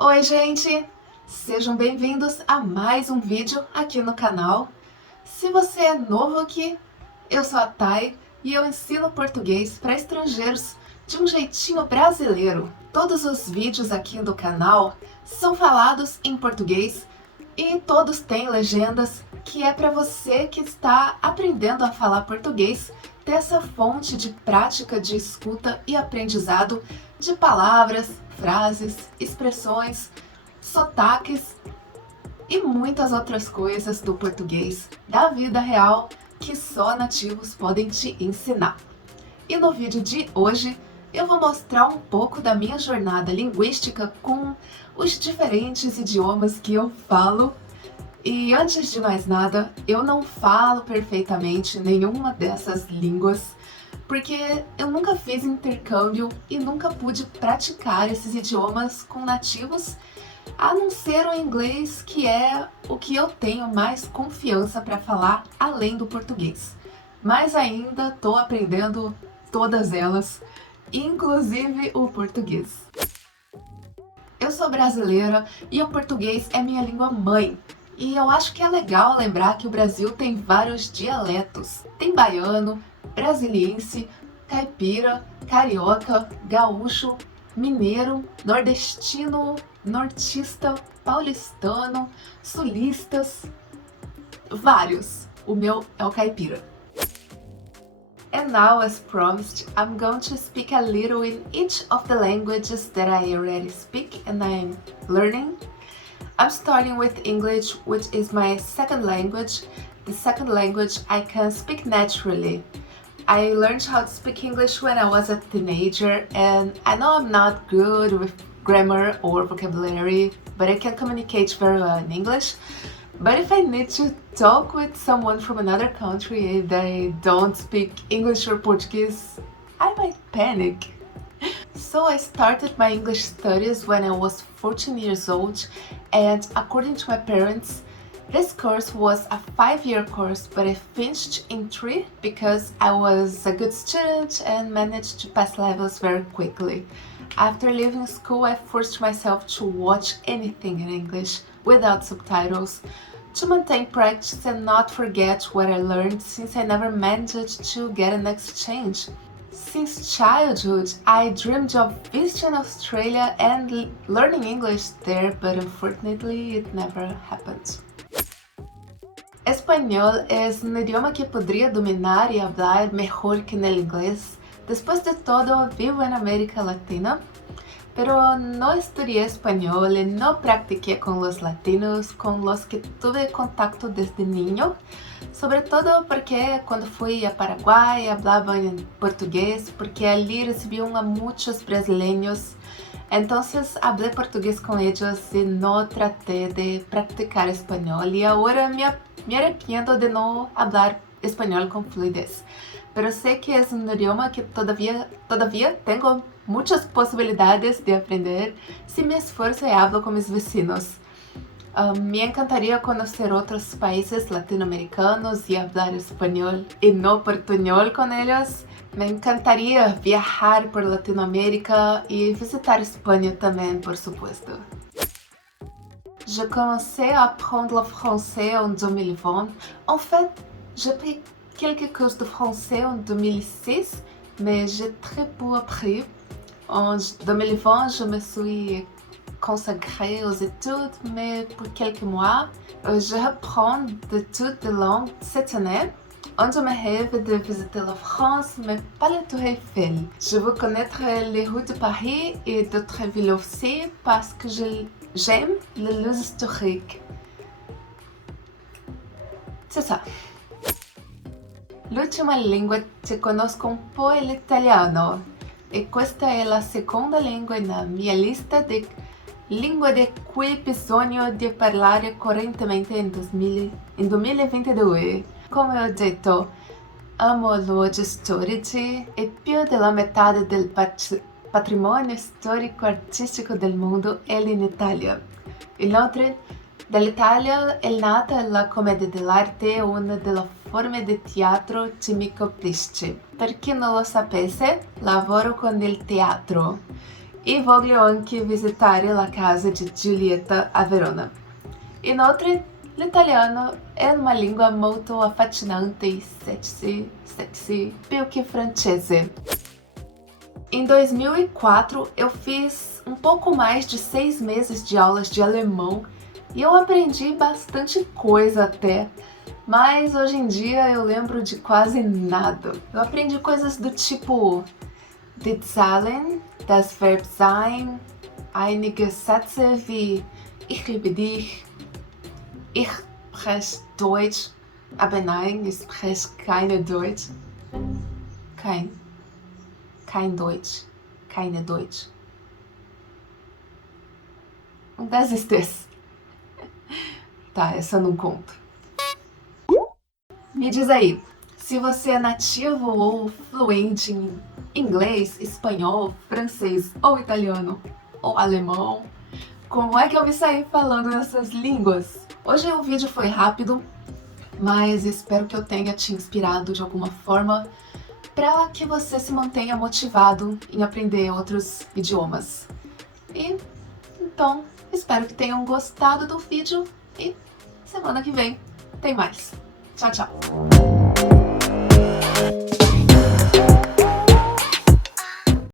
Oi, gente! Sejam bem-vindos a mais um vídeo aqui no canal. Se você é novo aqui, eu sou a Thay e eu ensino português para estrangeiros de um jeitinho brasileiro. Todos os vídeos aqui do canal são falados em português e todos têm legendas, que é para você que está aprendendo a falar português ter essa fonte de prática de escuta e aprendizado de palavras, frases, expressões, sotaques e muitas outras coisas do português da vida real que só nativos podem te ensinar. E no vídeo de hoje eu vou mostrar um pouco da minha jornada linguística com os diferentes idiomas que eu falo. E antes de mais nada, eu não falo perfeitamente nenhuma dessas línguas, porque eu nunca fiz intercâmbio e nunca pude praticar esses idiomas com nativos, a não ser o inglês, que é o que eu tenho mais confiança para falar além do português. Mas ainda estou aprendendo todas elas, inclusive o português. Eu sou brasileira e o português é minha língua mãe. E eu acho que é legal lembrar que o Brasil tem vários dialetos. Tem baiano, brasiliense, caipira, carioca, gaúcho, mineiro, nordestino, nortista, paulistano, sulistas, vários. O meu é o caipira. And now, as promised, I'm going to speak a little in each of the languages that I already speak and I'm learning. I'm starting with English, which is my second language, the second language I can speak naturally. I learned how to speak English when I was a teenager, and I know I'm not good with grammar or vocabulary, but I can communicate very well in English. But if I need to talk with someone from another country and they don't speak English or Portuguese, I might panic. So I started my English studies when I was 14 years old, and according to my parents, this course was a 5-year course, but I finished in 3 because I was a good student and managed to pass levels very quickly. After leaving school, I forced myself to watch anything in English without subtitles to maintain practice and not forget what I learned, since I never managed to get an exchange. Since childhood, I dreamed of visiting Australia and learning English there, but unfortunately it never happened. Español es un idioma que podría dominar y hablar mejor que en el inglés. Después de todo, vivo en América Latina, pero no estudié español y no practiqué con los latinos con los que tuve contacto desde niño, sobre todo porque cuando fui a Paraguay hablaban en portugués, porque allí recibieron a muchos brasileños. Entonces hablé portugués con ellos y no traté de practicar español, y ahora me arrepiento de no hablar español con fluidez. Pero sé que es un idioma que todavía tengo muchas posibilidades de aprender si me esfuerzo y hablo con mis vecinos. Me encantaría conocer otros países latinoamericanos y hablar español y no portuñol con ellos. Me encantaría viajar por Latinoamérica y visitar España también, por supuesto. J'ai commencé à apprendre le français en 2020. En fait, j'ai pris quelques cours de français en 2006, mais j'ai très peu appris. En 2020, je me suis consacrée aux études, mais pour quelques mois. Je reprends d'études de langue cette année, on me rêve de visiter la France, mais pas la Tour Eiffel. Je veux connaître les rues de Paris et d'autres villes aussi parce que j'aime les lieux historiques. C'est ça. L'ultima lingua che conosco un po' è l'italiano, e questa è la seconda lingua nella mia lista di lingue di cui bisogno di parlare correntemente in 2022. Come ho detto, amo luoghi storici e più della metà del patrimonio storico-artistico del mondo è in Italia. Inoltre, dall'Italia è nata la commedia dell'arte, una delle forme di teatro che mi colpisce. Per chi non lo sapesse, lavoro con il teatro e voglio anche visitare la casa di Giulietta a Verona. Inoltre, l'italiano è uma língua molto affascinante e sexy, più que francese. Em 2004, eu fiz um pouco mais de 6 meses de aulas de alemão e eu aprendi bastante coisa até, mas hoje em dia eu lembro de quase nada. Eu aprendi coisas do tipo die Zahlen, das Verb sein, einige Sätze wie ich liebe dich, ich spreche Deutsch, aber nein, ich spreche keine Deutsch. Kein Deutsch, keine Deutsch. Und das ist es. Tá, essa eu não conto. Me diz aí, se você é nativo ou fluente em inglês, espanhol, francês ou italiano ou alemão, como é que eu me saí falando essas línguas? Hoje o vídeo foi rápido, mas espero que eu tenha te inspirado de alguma forma para que você se mantenha motivado em aprender outros idiomas. E então, espero que tenham gostado do vídeo e semana que vem tem mais. Tchau, tchau!